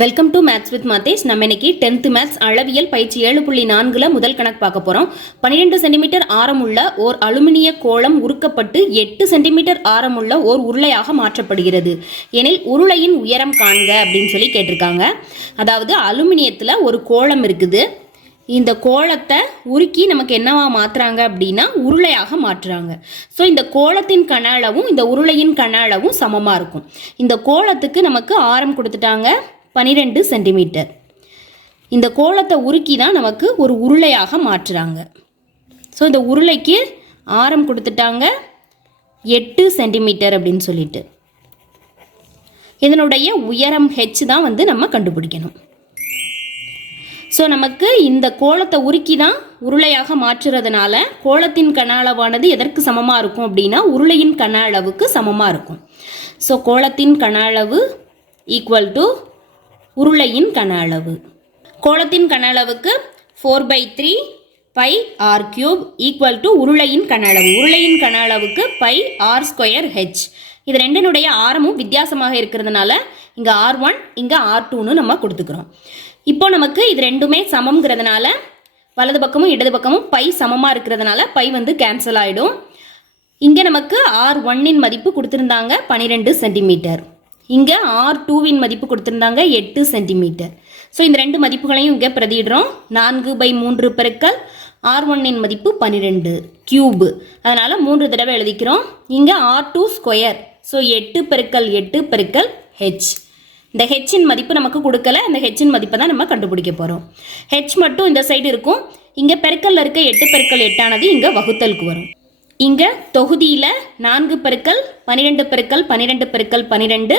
Welcome to maths with Mathesh நம்ம இன்னைக்கு tenth maths அளவியல் பயிற்சி ஏழு புள்ளி நான்குல முதல் கணக்கு பார்க்க போறோம். பன்னிரெண்டு சென்டிமீட்டர் ஆரமுள்ள ஓர் அலுமினிய கோளம் உருக்கப்பட்டு எட்டு சென்டிமீட்டர் ஆரமுள்ள ஓர் உருளையாக மாற்றப்படுகிறது. எனில் உருளையின் உயரம் காண்க அப்படின்னு சொல்லி கேட்டிருக்காங்க. அதாவது அலுமினியத்தில் ஒரு கோளம் இருக்குது. இந்த கோளத்தை உருக்கி நமக்கு என்னவா மாற்றுறாங்க அப்படின்னா உருளையாக மாற்றுறாங்க. ஸோ இந்த கோளத்தின் கன அளவும் இந்த உருளையின் கன அளவும் சமமாக இருக்கும். இந்த கோளத்துக்கு நமக்கு ஆரம் கொடுத்துட்டாங்க. பனிரெண்டு சென்டிமீட்டர். இந்த கோலத்தை உருக்கி தான் நமக்கு ஒரு உருளையாக மாற்றுறாங்க. ஸோ இந்த உருளைக்கு ஆரம் கொடுத்துட்டாங்க எட்டு சென்டிமீட்டர் அப்படின்னு சொல்லிட்டு. இதனுடைய உயரம் ஹெச் தான் வந்து நம்ம கண்டுபிடிக்கணும். ஸோ நமக்கு இந்த கோலத்தை உருக்கி தான் உருளையாக மாற்றுறதுனால கோலத்தின் கன அளவானது எதற்கு சமமாக இருக்கும் அப்படின்னா உருளையின் கன அளவுக்கு சமமாக இருக்கும். ஸோ கோலத்தின் கன அளவு ஈக்குவல் டு உருளையின் கன அளவு. கோளத்தின் கன அளவுக்கு four by three pi R cube equal to உருளையின் கன அளவு. உருளையின் கன அளவுக்கு பை ஆர் ஸ்கொயர் ஹெச் இது ரெண்டினுடைய ஆரமும் வித்தியாசமாக இருக்கிறதுனால இங்கே ஆர் ஒன் இங்கே ஆர் டூன்னு நம்ம கொடுத்துக்கிறோம். இப்போ நமக்கு இது ரெண்டுமே சமம்ங்கிறதுனால வலது பக்கமும் இடது பக்கமும் பை சமமாக இருக்கிறதுனால பை வந்து கேன்சல் ஆகிடும் இங்கே நமக்கு ஆர் ஒன்னின் மதிப்பு கொடுத்துருந்தாங்க பன்னிரெண்டு சென்டிமீட்டர் இங்கே ஆர் டூவின் மதிப்பு கொடுத்துருந்தாங்க எட்டு சென்டிமீட்டர் ஸோ இந்த ரெண்டு மதிப்புகளையும் இங்கே பிரதிடுறோம் நான்கு பை மூன்று பெருக்கல் ஆர் ஒன்னின் மதிப்பு பன்னிரெண்டு கியூபு அதனால் மூன்று தடவை எழுதிக்கிறோம். இங்கே ஆர் டூ ஸ்கொயர் ஸோ எட்டு பெருக்கல் எட்டு பெருக்கல் ஹெச் இந்த ஹெச்சின் மதிப்பு நமக்கு கொடுக்கல. அந்த ஹெச்சின் மதிப்பை தான் நம்ம கண்டுபிடிக்க போகிறோம் ஹெச் மட்டும் இந்த சைடு இருக்கும். இங்கே பெருக்கல்ல இருக்க எட்டு பெருக்கல் எட்டானது இங்கே வகுத்தலுக்கு வரும். இங்கே தொகுதியில் நான்கு பெருக்கல் பன்னிரெண்டு பெருக்கல் பன்னிரெண்டு பெருக்கல் பன்னிரெண்டு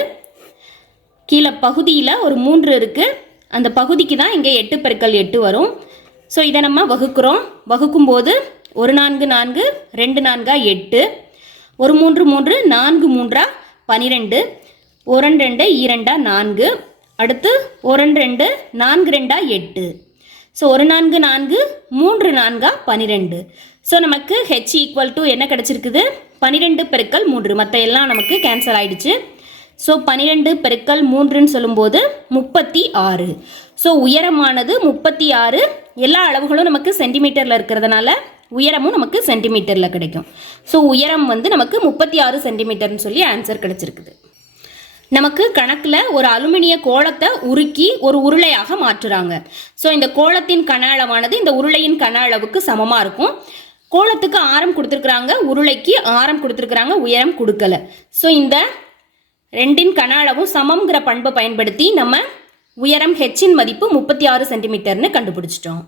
கீழே பகுதியில் ஒரு மூன்று இருக்குது அந்த பகுதிக்கு தான் இங்கே எட்டு பெருக்கல் எட்டு வரும். ஸோ இதை நம்ம வகுக்கிறோம். வகுக்கும்போது ஒரு நான்கு நான்கு ரெண்டு நான்கா எட்டு. ஒரு மூன்று மூன்று நான்கு மூன்றா பனிரெண்டு. ஒரு ரெண்டு இரண்டா நான்கு. அடுத்து ஒரு ரெண்டு நான்கு ரெண்டா எட்டு. ஸோ ஒரு நான்கு நான்கு மூன்று நான்கா பனிரெண்டு. ஸோ நமக்கு ஹெச் ஈக்குவல் டு என்ன கிடச்சிருக்குது? பன்னிரெண்டு பெருக்கல் மூன்று. மற்ற எல்லாம் நமக்கு கேன்சல் ஆயிடுச்சு. ஸோ பன்னிரெண்டு பெருக்கல் மூன்றுன்னு சொல்லும்போது முப்பத்தி ஆறு. ஸோ உயரமானது முப்பத்தி ஆறு. எல்லா அளவுகளும் நமக்கு சென்டிமீட்டரில் இருக்கிறதுனால உயரமும் நமக்கு சென்டிமீட்டரில் கிடைக்கும். ஸோ உயரம் வந்து நமக்கு முப்பத்தி ஆறு சென்டிமீட்டர்னு சொல்லி ஆன்சர் கிடச்சிருக்குது. நமக்கு கணக்கில் ஒரு அலுமினிய கோலத்தை உருக்கி ஒரு உருளையாக மாற்றுறாங்க. ஸோ இந்த கோலத்தின் கன அளவானது இந்த உருளையின் கன அளவுக்கு சமமாக இருக்கும். கோலத்துக்கு ஆரம் கொடுத்துருக்குறாங்க உருளைக்கு ஆரம் கொடுத்துருக்குறாங்க உயரம் கொடுக்கல. ஸோ இந்த ரெண்டின் கன அளவும் சமம்ங்கிற பண்பை பயன்படுத்தி நம்ம உயரம் ஹெச்சின் மதிப்பு முப்பத்தி ஆறு சென்டிமீட்டர்னு கண்டுபிடிச்சிட்டோம்.